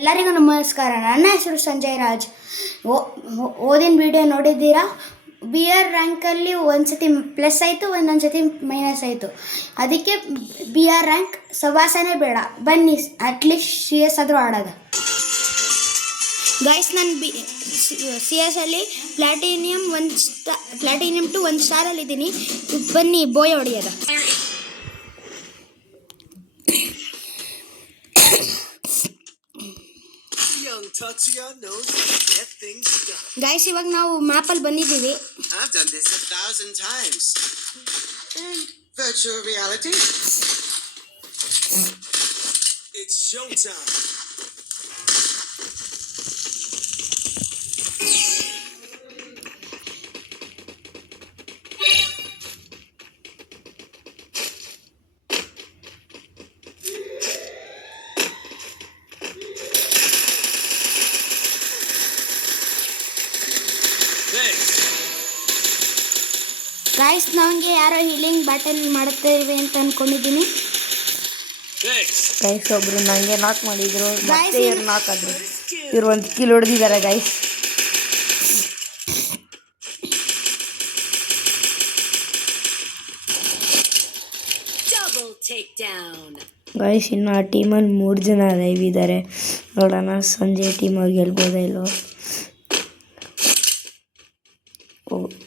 ಎಲ್ಲರಿಗೂ ನಮಸ್ಕಾರ. ನನ್ನ ಹೆಸರು ಸಂಜಯ್ ರಾಜ್. ಓದಿನ ವಿಡಿಯೋ ನೋಡಿದ್ದೀರಾ? ಬಿ ಆರ್ ರ್ಯಾಂಕಲ್ಲಿ ಒಂದು ಸತಿ ಪ್ಲಸ್ ಆಯಿತು, ಒಂದೊಂದು ಸತಿ ಮೈನಸ್ ಆಯಿತು. ಅದಕ್ಕೆ ಬಿ ಆರ್ ರ್ಯಾಂಕ್ ಸವಾಸನೇ ಬೇಡ, ಬನ್ನಿ ಅಟ್ಲೀಸ್ಟ್ ಸಿ ಎಸ್ ಆದರೂ ಆಡೋದು. ಗೈಸ್, ನಾನು ಸಿ ಎಸ್ ಅಲ್ಲಿ ಪ್ಲಾಟಿನಿಯಮ್ ಟು 1 ಸ್ಟಾರಲ್ಲಿದ್ದೀನಿ. ಬನ್ನಿ ಬೋಯ್ ಹೊಡೆಯೋದು. ಗೈಸ್, ಇವಾಗ ನಾವು ಮ್ಯಾಪಲ್ಲಿ ಬಂದಿದ್ದೀವಿ. I've done this 1,000 times. Virtual reality? It's showtime. Guys, ನನಗೆ ಯಾರೋ ಹೀಲಿಂಗ್ ಬ್ಯಾಟಲ್ ಮಾಡುತ್ತೇವೆ ಅಂತ ಅನ್ಕೊಂಡಿದ್ದೀನಿ. ಗೈಸ್, ಒಬ್ರು ನನಗೆ ನಾಕ್ ಮಾಡಿದ್ರು, ಮತ್ತೆ ಇವ್ರು ನಾಕ್ ಆದ್ರು. ಇವ್ರು 1 ಕಿಲ್ ಹೊಡೆದಿದ್ದಾರೆ ಗೈಸ್. ಗೈಸ್, ಇನ್ನು ಆ ಟೀಮಲ್ಲಿ 3 ಜನ ಲೈವ್ ಇದ್ದಾರೆ. ನೋಡೋಣ ಸಂಜೆ ಟೀಮ್ ಅವ್ರು ಗೆಲ್ಬೋದಾ ಇಲ್ಲೋ.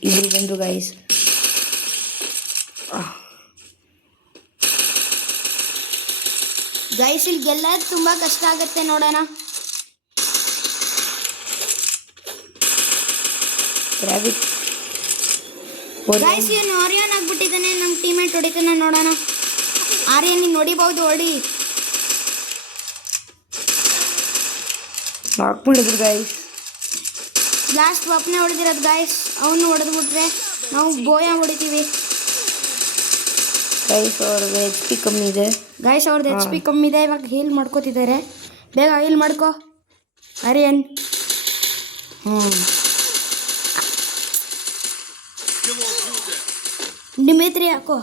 ಇಬ್ರು ಬಂದರು ಗೈಸ್. ಗೈಸ್, ಇಲ್ಲಿ ಗೆಲ್ಲೋದು ತುಂಬ ಕಷ್ಟ ಆಗುತ್ತೆ, ನೋಡೋಣ. ಗೈಸ್, ಇವನು ಆರ್ಯನ್ ಆಗ್ಬಿಟ್ಟಿದ್ದಾನೆ. ನಮ್ಮ ಟೀಮೇಟ್ ಹೊಡಿತಾನೆ, ನೋಡೋಣ. ಆರ್ಯನ್ ನೀನು ಹೊಡಿಬಹುದು, ಹೊಡಿ. ಹಾಕ್ಬಿಡಿದ್ರು ಗೈಸ್. ಲಾಸ್ಟ್ ಒಪ್ಪನೆ ಹೊಡೆದಿರೋದು ಗೈಸ್. ಅವನು ಹೊಡೆದ್ಬಿಟ್ರೆ ನಾವು ಬೋಯ ಹೊಡಿತೀವಿ. ಗೈಸ್, ಅವ್ರಿಗೆ ಎಚ್ ಪಿ ಕಮ್ಮಿ ಇದೆ. ಗೈಸ್, ಅವ್ರದ್ದು ಎಚ್ ಪಿ ಕಮ್ಮಿ ಇದೆ. ಇವಾಗ ಹೀಲ್ ಮಾಡ್ಕೋತಿದ್ದಾರೆ. ಬೇಗ ಹೀಲ್ ಮಾಡ್ಕೋ ಆರ್ಯನ್. ಡಿಮಿತ್ರಿ ಹಾಕೋ.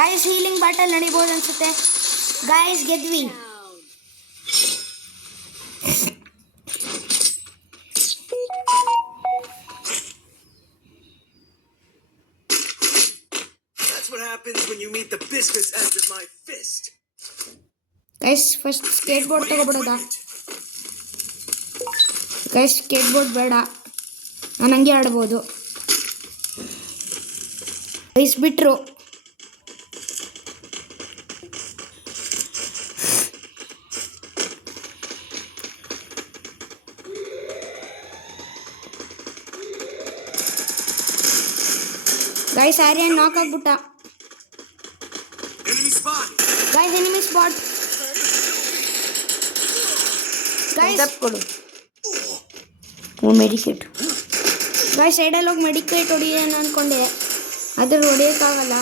ಗೈಸ್, ಹೀಲಿಂಗ್ ಬ್ಯಾಟಲ್ ನಡಿಬೋದು ಅನ್ಸುತ್ತೆ. ಗೈಸ್, ಗೆದ್ವಿ. When you meet the business end of my fist. Guys, first skateboard ತಗೋಬಿಡೋದಾ? ಗೈಸ್, ಸ್ಕೇಟ್ ಬೋರ್ಡ್ ಬೇಡ, ನಾನು ಹಂಗೆ ಆಡ್ಬೋದು. ಗೈಸ್, ಬಿಟ್ರು. ಗೈಸ್, ಆರ್ಯನ್ ನಾಕ್ ಆಗ್ಬಿಟ್ಟ. Guys, enemy spot. ಗೈಸ್, ಕೊಡು ಮೆಡಿಕೇಟ್. ಗೈಸ್, ಸೈಡಲ್ಲಿ ಹೋಗಿ ಮೆಡಿಕೇಟ್ ಹೊಡಿಯೋಣ ಅಂದ್ಕೊಂಡೆ, ಅದ್ರ ಹೊಡಿಯೋಕ್ಕಾಗಲ್ಲ.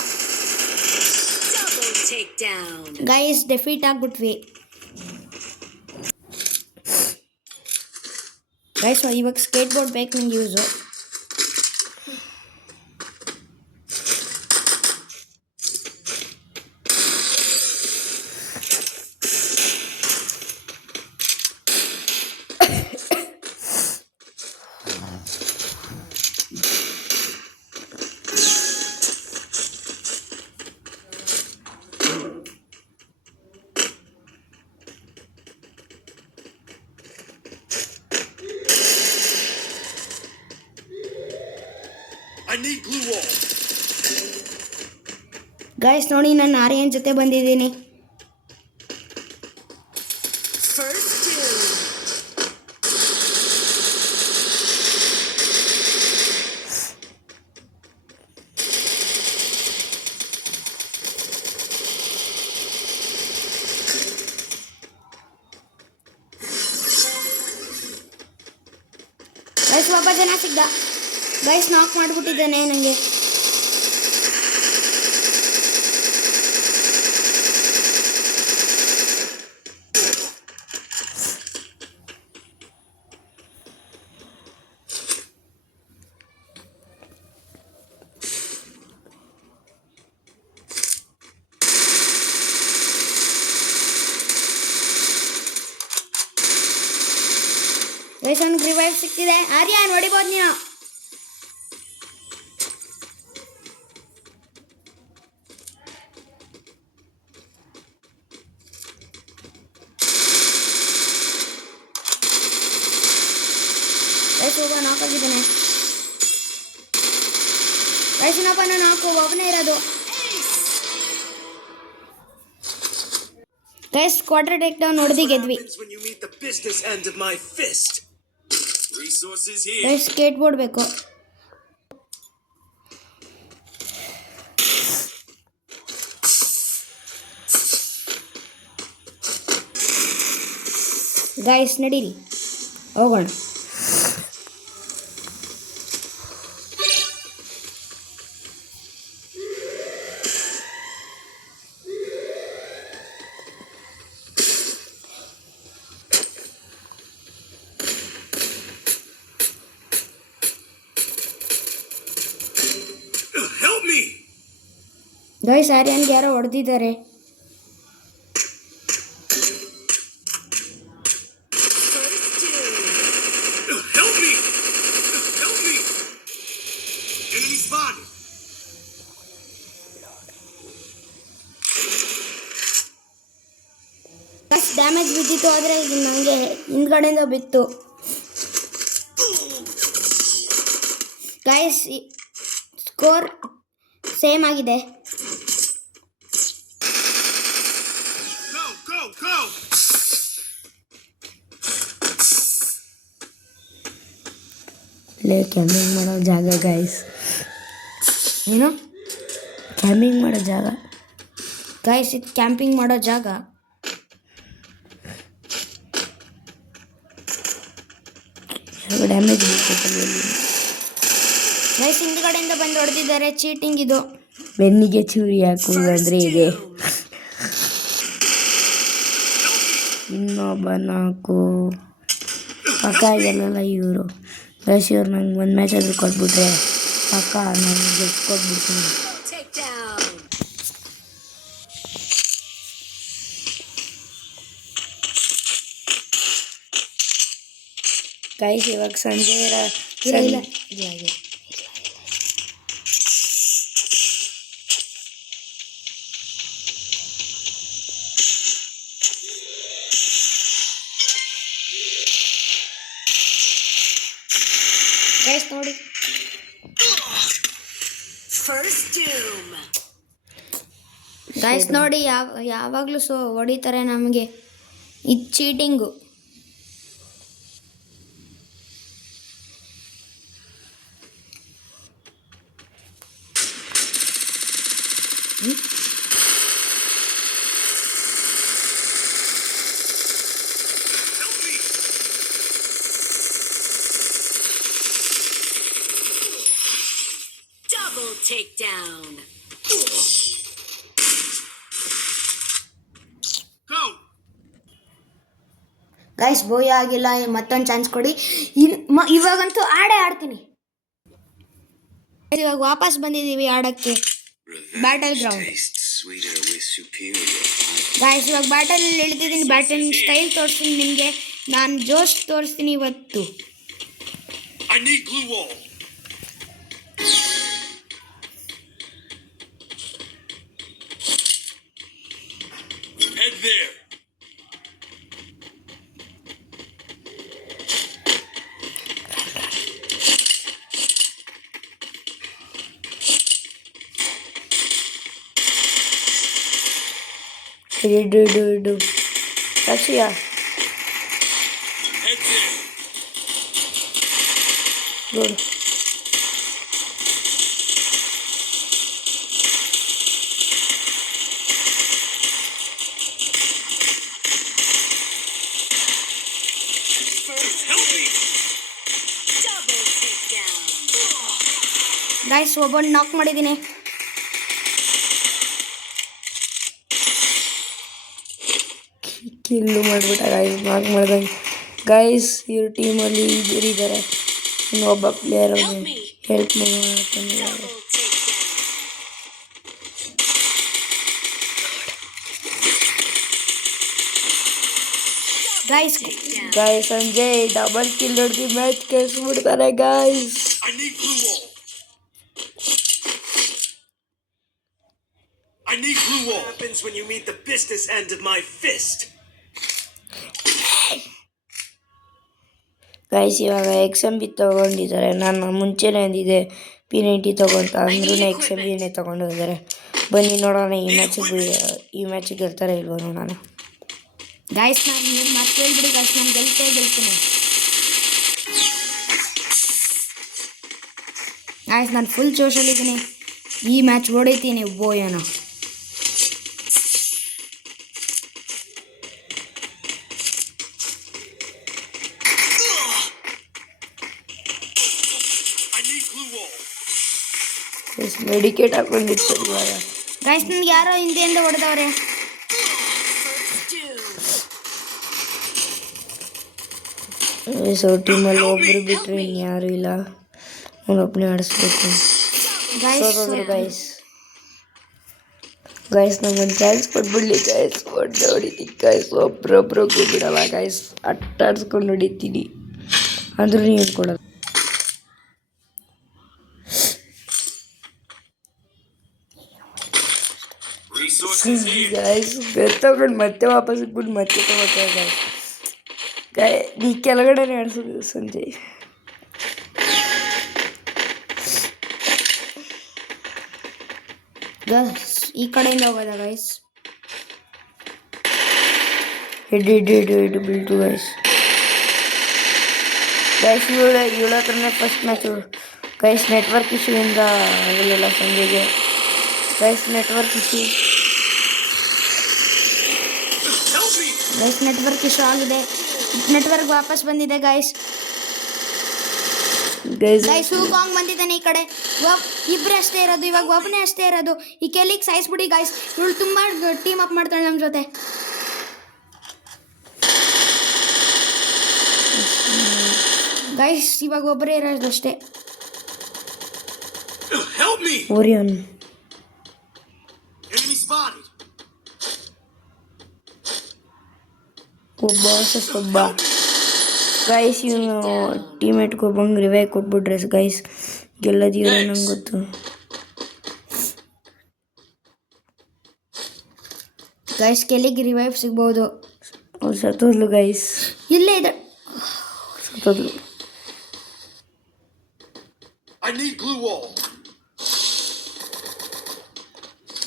ಗೈಸ್, ಡೆಫೀಟ್ ಆಗ್ಬಿಟ್ವಿ. ಗೈಸ್, ಇವಾಗ ಸ್ಕೇಟ್ ಬೋರ್ಡ್ ಬೇಕು ನಂಗೆ use. I need glue wall. Guys, ನೋಡಿ, ನಾನು ಆರ್ಯನ್ ಜೊತೆ ಬಂದಿದ್ದೀನಿ. ಗೈಸ್, ಒಬ್ಬ ಜನ ಸಿಗ್ದ. ಗೈಸ್, ನಾಕ್ ಮಾಡಿಬಿಟ್ಟಿದ್ದಾನೆ ನನಗೆ. ಗೈಸ್ ಅವ್ನಿಗೆ ರಿವೈವ್ ಸಿಕ್ತಿದೆ. ಆರ್ಯ ನೋಡಿಬೋದು ನೀನು. ಗೈಸ್ ಒಬ್ಬ ನಾಕ್ ಆಗಿದ್ದಾನೆ. ಗೈಸ್ ಇನ್ನೊಬ್ಬನ ನಾಲ್ಕು ಒಬ್ಬನೇ ಇರೋದು. ಗೈಸ್ ಕ್ವಾರ್ಟರ್ ಟೇಕ್ ಡೌನ್ ಹೊಡೆದು ಗೆದ್ವಿ. Happens when you meet the business end of my fist. Resources here. Guys skateboard ಬೇಕು. ಗೈಸ್ ನಡೀರಿ ಹೋಗೋಣ. Help me. ಗೈಸ್ ಆರ್ಯನ್ಗೆ ಯಾರೋ ಹೊಡೆದಿದ್ದಾರೆ. Help me. Help me. Enemy spotted. Guys damage ಬಿದ್ದಿತ್ತು, ಆದರೆ ನನಗೆ ಹಿಂದ್ಗಡೆಯಿಂದ ಬಿತ್ತು. ಗೈಸ್ ಸ್ಕೋರ್ ಸೇಮ್ ಆಗಿದೆ. Go, go, go. ಇಲ್ಲೇ ಕ್ಯಾಂಪಿಂಗ್ ಮಾಡೋ ಜಾಗ ಗೈಸ್. ಏನು ಕ್ಯಾಂಪಿಂಗ್ ಮಾಡೋ ಜಾಗ ಗೈಸ್ ಇದು ಕ್ಯಾಂಪಿಂಗ್ ಮಾಡೋ ಜಾಗ. ಡ್ಯಾಮೇಜ್ ಗೈಸ್ ಹಿಂದ್ಗಡೆಯಿಂದ ಬಂದು ಹೊಡೆದಿದ್ದಾರೆ. ಚೀಟಿಂಗ್ ಇದು. ಬೆನ್ನಿಗೆ ಚೂರಿ ಹಾಕುವುದು ಅಂದರೆ ಇದೆ. ಇನ್ನೊಬ್ಬ ನಾಲ್ಕು ಪಕ್ಕ ಇದೆಲ್ಲ ಇವರು. ಗೈಸ್ ಇವ್ರು ನಂಗೆ ಒಂದು ಮ್ಯಾಚ್ ಆದರೂ ಕೊಟ್ಬಿಟ್ರೆ ಪಕ್ಕ ನಾನು ಗೆದ್ಕೊಟ್ಬಿಡ್ತೀನಿ. ಗೈಸ್ ಇವಾಗ ಸಂಜೆ ಇಲ್ಲ. ಗೈಸ್ ನೋಡಿ ಗೈಸ್ ನೋಡಿ ಯಾವಾಗಲೂ ಹೊಡಿತಾರೆ ನಮಗೆ. ಇದು cheating. Double takedown. Go. Guys booyah ಆಗಿಲ್ಲ, ಮತ್ತೊಂದು ಚಾನ್ಸ್ ಕೊಡಿ. ಇವಾಗಂತೂ ಆಡ್ತೀನಿ. ಇವಾಗ ವಾಪಸ್ ಬಂದಿದ್ದೀವಿ ಆಡೋಕ್ಕೆ ಬ್ಯಾಟಲ್ ಗ್ರೌಂಡ್. ಗೈಸ್ ಇವಾಗ ಬ್ಯಾಟಲ್ ಇಳಿದಿದ್ದೀನಿ. ಬ್ಯಾಟಲ್ ಸ್ಟೈಲ್ ತೋರಿಸ್ತೀನಿ ನಿಮಗೆ. ನಾನು ಜೋಶ್ ತೋರಿಸ್ತೀನಿ ಇವತ್ತು. I need glue wall. Head there. do. Actually, yeah. Head there. Good. Help me. Double takedown. Guys ಒಬ್ಬನು ನಾಕ್ ಮಾಡಿದ್ದೀನಿ. ಕಿಲ್ಲು ಮಾಡಿಬಿಟ್ಟ ಗೈಸ್. ನಾಕ್ ಮಾಡ್ದಂಗೆ ಗೈಸ್. ಇವ್ರ ಟೀಮಲ್ಲಿ ಇದ್ದಾರೆ. ಇನ್ನೊಬ್ಬ ಪ್ಲೇಯರ್ ಹೆಲ್ಪ್ ಮಾಡ್ಕೊಂಡಿದ್ದಾರೆ. Double takedown. Guys guys Sanjay double kill ಹೊಡೆದು ಮ್ಯಾಚ್ ಗೆಲ್ಸ್ಬಿಡ್ತಾರೆ guys. I need glue wall. I need glue wall. What happens when you meet the business end of my fist? Guys ಇವಾಗ XMB ತೊಗೊಂಡಿದ್ದಾರೆ. ನಾನು ಮುಂಚೆನೇ ಅಂದಿದ್ದೆ P90 ತೊಗೊಂತ ಅಂದ್ರೂ XMBನೇ ತೊಗೊಂಡಿದ್ದಾರೆ. ಬನ್ನಿ ನೋಡೋಣ ಈ ಮ್ಯಾಚ್ ಗೆಲ್ತಾರೆ ಇಲ್ವೋ ನೋಡೋಣ. ಗೈಸ್ ನಾನು ಮತ್ತೆ ಹೇಳ್ಬಿಡಿ ಗೈಸ್, ನಾನು ಗೆಲ್ತೀನಿ ಗೈಸ್. ನಾನು ಫುಲ್ ಜೋಶಲ್ಲಿದ್ದೀನಿ, ಈ ಮ್ಯಾಚ್ ಹೊಡಿತೀನಿ ಬೋಯನ. I need glue wall. Medkit ಹಾಕೊಂಡಿತ್ತು ಇವಾಗ. ಗೈಸ್ ನನಗೆ ಯಾರೋ ಹಿಂದೆಯಿಂದ ಹೊಡೆದವ್ರೆ. ಸೊ ಟೀಮಲ್ಲಿ ಒಬ್ರು ಬಿಟ್ಟರೆ ಇನ್ಯಾರು ಇಲ್ಲ, ಅವನೊಬ್ಬನೇ ಆಡಿಸ್ಬೇಕು. ಗೈಸ್ ನಮಗೊಂದು ಚಾನ್ಸ್ ಕೊಟ್ಬಿಡ್ಲಿ ಗೈಸ್, ಹೊಡಿತೀನಿ ಗೈಸ್, ಒಬ್ರೊಬ್ರಿಗೂ ಬಿಡಲ್ಲ ಗೈಸ್, ಅಟ್ಟಾಡ್ಸ್ಕೊಂಡು ಹೊಡಿತೀನಿ ಅಂದ್ರೂ ಏನು ಕೊಡೋದು. Resources here. ಗೈಸ್ ತಗೊಂಡು ಮತ್ತೆ ವಾಪಸ್ ಇಟ್ಬಿಟ್ಟು ಮತ್ತೆ ತಗೋತಾರೆ ಗೈಸ್. ನೀ ಕೆಳಗಡೆನೇ ಆಡಿಸೋದು ಸಂಜಯ್. ಈ ಕಡೆಯಿಂದ ಹೋಗೋದ ಗೈಸ್. ಹಿಡು ಬೀಳ್ತು ಗೈಸ್. ಗೈಸ್ ಇವಳ ಹತ್ರನೇ ಫಸ್ಟ್ ಮ್ಯಾಚು ಗೈಸ್. ನೆಟ್ವರ್ಕ್ ಇಶ್ಯೂಯಿಂದ ಆಗಲಿಲ್ಲ ಸಂಜೆಗೆ guys, network issue guys. Network issue ಆಗಿದೆ, ನೆಟ್ವರ್ಕ್ ವಾಪಸ್ ಬಂದಿದೆ ಗೈಸ್. ಗೈಸ್ ಹೂಕಾಂಗ್ ಬಂದಿದ್ದಾನೆ ಈ ಕಡೆ. ಇಬ್ಬರೇ ಅಷ್ಟೇ ಇರೋದು, ಇವಾಗ ಒಬ್ಬನೇ ಅಷ್ಟೇ ಇರೋದು. ಈ ಕೆಲಿಗೆ ಸಾಯಿಸ್ಬಿಡಿ ಗೈಸ್, ಇವಳು ತುಂಬ ಟೀಮ್ ಅಪ್ ಮಾಡ್ತಾಳೆ ನಮ್ಮ ಜೊತೆ. ಗೈಸ್ ಇವಾಗ ಒಬ್ಬರೇ ಇರೋದು ಅಷ್ಟೇ. Help me. Orion Enemy spotted. ಒಬ್ಬ ಒಬ್ಬ ಗೈಸ್. ಇವನು ಟೀಮೇಟ್ಗೆ ಒಬ್ಬಂಗೆ ರಿವೈವ್ ಕೊಟ್ಬಿಟ್ರೆ ಗೈಸ್ ಗೆಲ್ಲದಿರೋ ನಂಗೆ ಗೊತ್ತು. ಗೈಸ್ ಕೆಲಿಗೆ ರಿವೈವ್ ಸಿಗ್ಬೋದು. ಅವ್ರು ಸತ್ತೋದ್ಲು ಗೈಸ್, ಇಲ್ಲೇ ಇದೆ ಸತ್ತೋದ್ಲು. I need glue wall.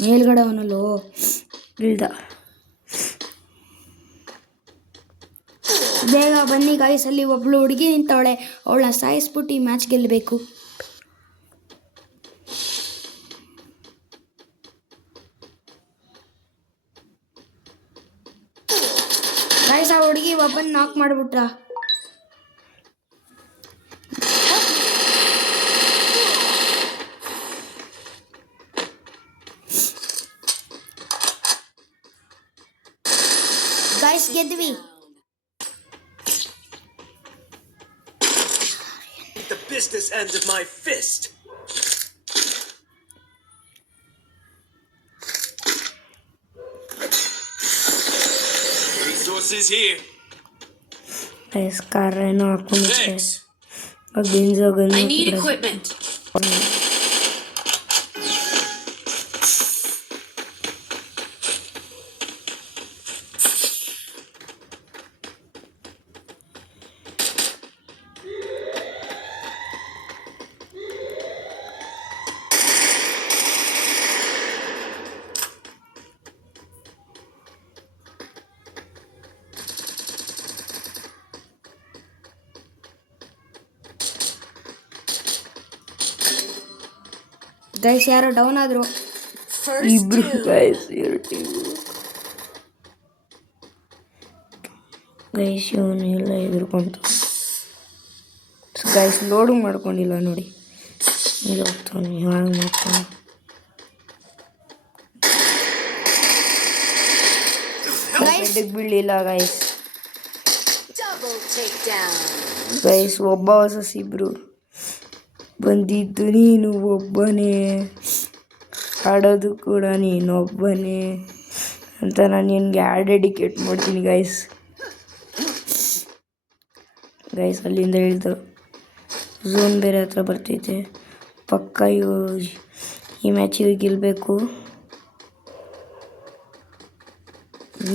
ಮೇಲ್ಗಡೆ ಅವನಲ್ಲೋ ಇಳ್ದ. ಬೇಗ ಬನ್ನಿ ಗೈಸ್, ಅಲ್ಲಿ ಒಬ್ಳು ಹುಡುಗಿ ನಿಂತವಳೆ, ಅವಳನ್ನ ಸಾಯಿಸ್ಬಿಟ್ಟು ಈ ಮ್ಯಾಚ್ ಗೆಲ್ಲಬೇಕು. ಗೈಸ್ ಆ ಹುಡುಗಿ ಒಬ್ಬನ ನಾಕ್ ಮಾಡಿಬಿಟ್ಟ. ಗೈಸ್ ಗೆದ್ವಿ. The business end of my fist. Resources here. Guys car ಏನೋ ಹಾಕೊಂಡಿದ್ದೆ. Thanks. ಗೆಂಜೋ I need equipment. ಗೈಸ್ ಯಾರೋ ಡೌನ್ ಆದ್ರು. ಇಬ್ರು ಗೈಸ್ ಇವ್ರ ಟೀಮು ಗೈಸ್. ಇವನು ಎಲ್ಲ ಎದುರ್ಕೊಂತ ಗೈಸ್ ಲೋಡು ಮಾಡ್ಕೊಂಡಿಲ್ಲ ನೋಡಿ, ಇಲ್ಲಿ ಹೋಗ್ತಾನೆ ಇವಾಗ ಮಾಡ್ತಾನೆ. ಬೀಳಿಲ್ಲ ಗೈಸ್. Double takedown. ಗೈಸ್ ಒಬ್ಬ ಹೊಸ ಇಬ್ರು ಬಂದಿದ್ದು ನೀನು ಒಬ್ಬನೇ, ಆಡೋದು ಕೂಡ ನೀನೊಬ್ಬನೇ ಅಂತ ನಾನು ನಿನಗೆ ಆ್ಯಡ್ ಡೆಡಿಕೇಟ್ ಮಾಡ್ತೀನಿ ಗೈಸ್. ಗೈಸ್ ಅಲ್ಲಿಂದ ಇಳಿದು ಝೋನ್ ಬೇರೆ ಹತ್ರ ಬರ್ತೈತೆ. ಪಕ್ಕ ಈ ಮ್ಯಾಚಿಗೆ ಗೆಲ್ಲಬೇಕು.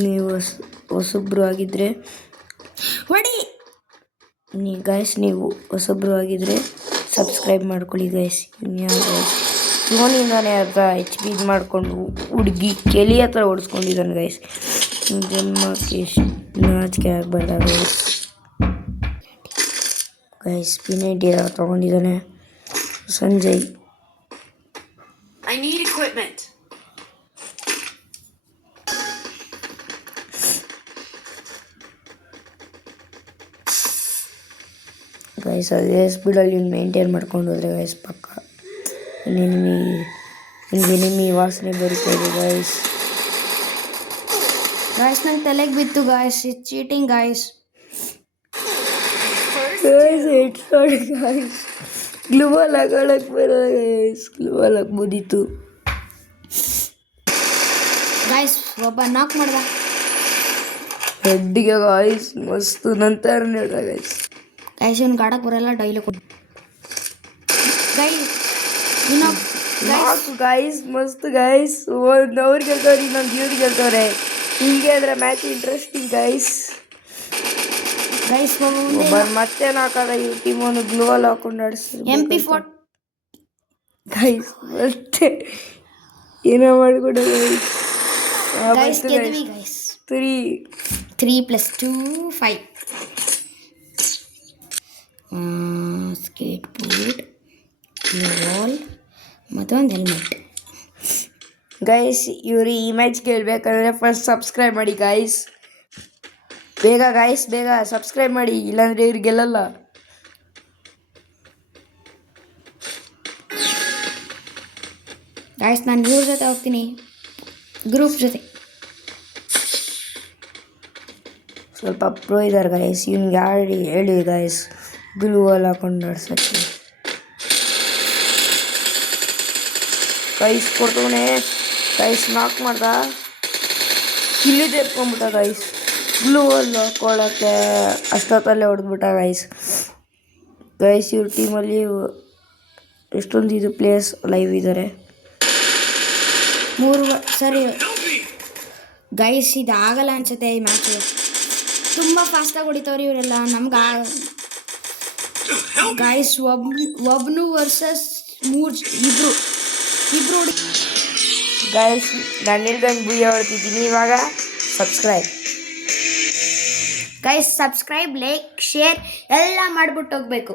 ನೀವು ಹೊಸಬ್ರು ಆಗಿದ್ದರೆ ನೀವು ಹೊಸಬ್ರು ಆಗಿದ್ದರೆ ಸಬ್ಸ್ಕ್ರೈಬ್ ಮಾಡ್ಕೊಳ್ಳಿ ಗೈಸ್. ಫೋನಿಂದಾನೇ ಅರ್ಧ HP ಇದು ಮಾಡಿಕೊಂಡು ಹುಡುಗಿ ಕೆಲಿ ಹತ್ರ ಓಡಿಸ್ಕೊಂಡಿದ್ದಾನೆ ಗೈಸ್. ಜನ್ಮಕ್ಕೆ ಎಷ್ಟು ನಾಚಿಕೆ ಆಗಬಾರ್ದ ಗೈಸ್. P90 ತೊಗೊಂಡಿದ್ದಾನೆ Sanjay. I need equipment. Guys ಅದೇ ಸ್ಪೀಡಲ್ಲಿ ಮೇಂಟೈನ್ ಮಾಡ್ಕೊಂಡು ಹೋದರೆ ಗೈಸ್ ಪಕ್ಕ ಎನಿಮಿ ವಾಸನೆ ಬರುತ್ತೆ ಗೈಸ್. ಗಾಯ್ಸ್ ನಂಗೆ ತಲೆಗೆ ಬಿತ್ತು ಗಾಯ್ಸ್. ಇದು ಚೀಟಿಂಗ್ ಗಾಯ್ಸ್. ಗೈಸ್ ಗ್ಲೂವಾಲ್ ಹಾಕೊಳ್ಳೋಕೆ ಬರೋಲ್ಲ ಗೈಸ್. ಗ್ಲೂವಾಲ್ ಹಾಕ್ಬೋದಿತ್ತು ಗಾಯ್ಸ್. ಒಬ್ಬ ನಾಕ್ ಮಾಡ್ದ ಹೆಡ್ಡಿಗೆ ಗಾಯ್ಸ್. ಮಸ್ತು ನಂತರ ನೋಡ ಗೈಸ್. ಗೈಸ್ ಇವ್ನು ಗಾಡಕ್ಕೆ ಬರಲ್ಲ ಡೈಲಿ ಕೊಟ್ಟು ಗೈಸ್. ಗೈಸ್ ಮಸ್ತ್ ಗೈಸ್. ಒಂದು ಅವ್ರು ಗೆಲ್ತವ್ರೆ, ಇನ್ನೊಂದು ಇವ್ರು ಗೆಲ್ತವ್ರೆ. ಹಿಂಗೆ ಅಂದರೆ ಮ್ಯಾಚ್ ಇಂಟ್ರೆಸ್ಟಿಂಗ್ ಗೈಸ್. ಗೈಸ್ ಒಬ್ಬರು ಮತ್ತೆ ನಾಲ್ಕದ ಈ ಟೀಮ್ ಒಂದು ಗ್ಲೋವಲ್ ಹಾಕೊಂಡು ಆಡಿಸ್ತಾರೆ. MP4 ಗೈಸ್ ಮತ್ತೆ ಏನೋ ಮಾಡಿಕೊಡ ಗೈಸ್. ಗೈಸ್ ಗೆದ್ವಿ ಗೈಸ್. 3 + 2 5. ಸ್ಕೇಟ್ ಬೋರ್ಡ್, ವಾಲ್ ಮತ್ತು ಒಂದು ಹೆಲ್ಮೆಟ್. ಗೈಸ್ ಇವರು ಈ ಮ್ಯಾಚ್ ಗೆಲ್ಬೇಕಂದ್ರೆ ಫಸ್ಟ್ ಸಬ್ಸ್ಕ್ರೈಬ್ ಮಾಡಿ ಗೈಸ್. ಬೇಗ ಗೈಸ್ ಬೇಗ ಸಬ್ಸ್ಕ್ರೈಬ್ ಮಾಡಿ, ಇಲ್ಲಾಂದರೆ ಇವ್ರು ಗೆಲ್ಲಲ್ಲ. ಗೈಸ್ ನಾನು ಇವ್ರ ಜೊತೆ ಹೋಗ್ತೀನಿ, ಗ್ರೂಪ್ ಜೊತೆ. ಸ್ವಲ್ಪ ಪ್ರೋ ಇದ್ದಾರೆ ಗೈಸ್. ಇವ್ನಿಗೆ ಹೇಳಿ ಗೈಸ್ ಗ್ಲೂವಲ್ ಹಾಕೊಂಡು ಆಡ್ಸಕ್ಕೆ. ಗೈಸ್ ಕೊಡ್ತವನೆ ಗೈಸ್. ನಾಕ್ ಮಾಡ್ದ, ಇಲ್ಲಿದೆ ಎತ್ಕೊಂಡ್ಬಿಟ್ಟ ಗೈಸ್. ಗ್ಲೂವಲ್ ಹಾಕೊಳ್ಳೋಕ್ಕೆ ಅಷ್ಟೊತ್ತಲ್ಲೇ ಹೊಡೆದ್ಬಿಟ್ಟ ಗೈಸ್. ಇವ್ರ ಟೀಮಲ್ಲಿ ಎಷ್ಟೊಂದು ಇದು ಪ್ಲೇಯರ್ಸ್ ಲೈವ್ ಇದ್ದಾರೆ. 3 ಸರಿ ಗೈಸ್. ಇದು ಆಗಲ್ಲ ಅನ್ಸುತ್ತೆ ಈ ಮ್ಯಾಚು. ತುಂಬ ಫಾಸ್ಟಾಗಿ ಹೊಡಿತವ್ರಿ ಇವರೆಲ್ಲ. ನಮ್ಗೆ ಗೈಸ್ ಒಬ್ನು ವರ್ಸಸ್ 3 ಇಬ್ರು ಹೊಡಿ. ಗೈಸ್ ನಾನು ಹೇಳ್ದಂಗೆ ಬುಯ್ಯ ಹೊಡ್ತಿದ್ದೀನಿ. ಇವಾಗ ಗೈಸ್ ಸಬ್ಸ್ಕ್ರೈಬ್, ಲೈಕ್, ಶೇರ್ ಎಲ್ಲ ಮಾಡ್ಬಿಟ್ಟು ಹೋಗ್ಬೇಕು.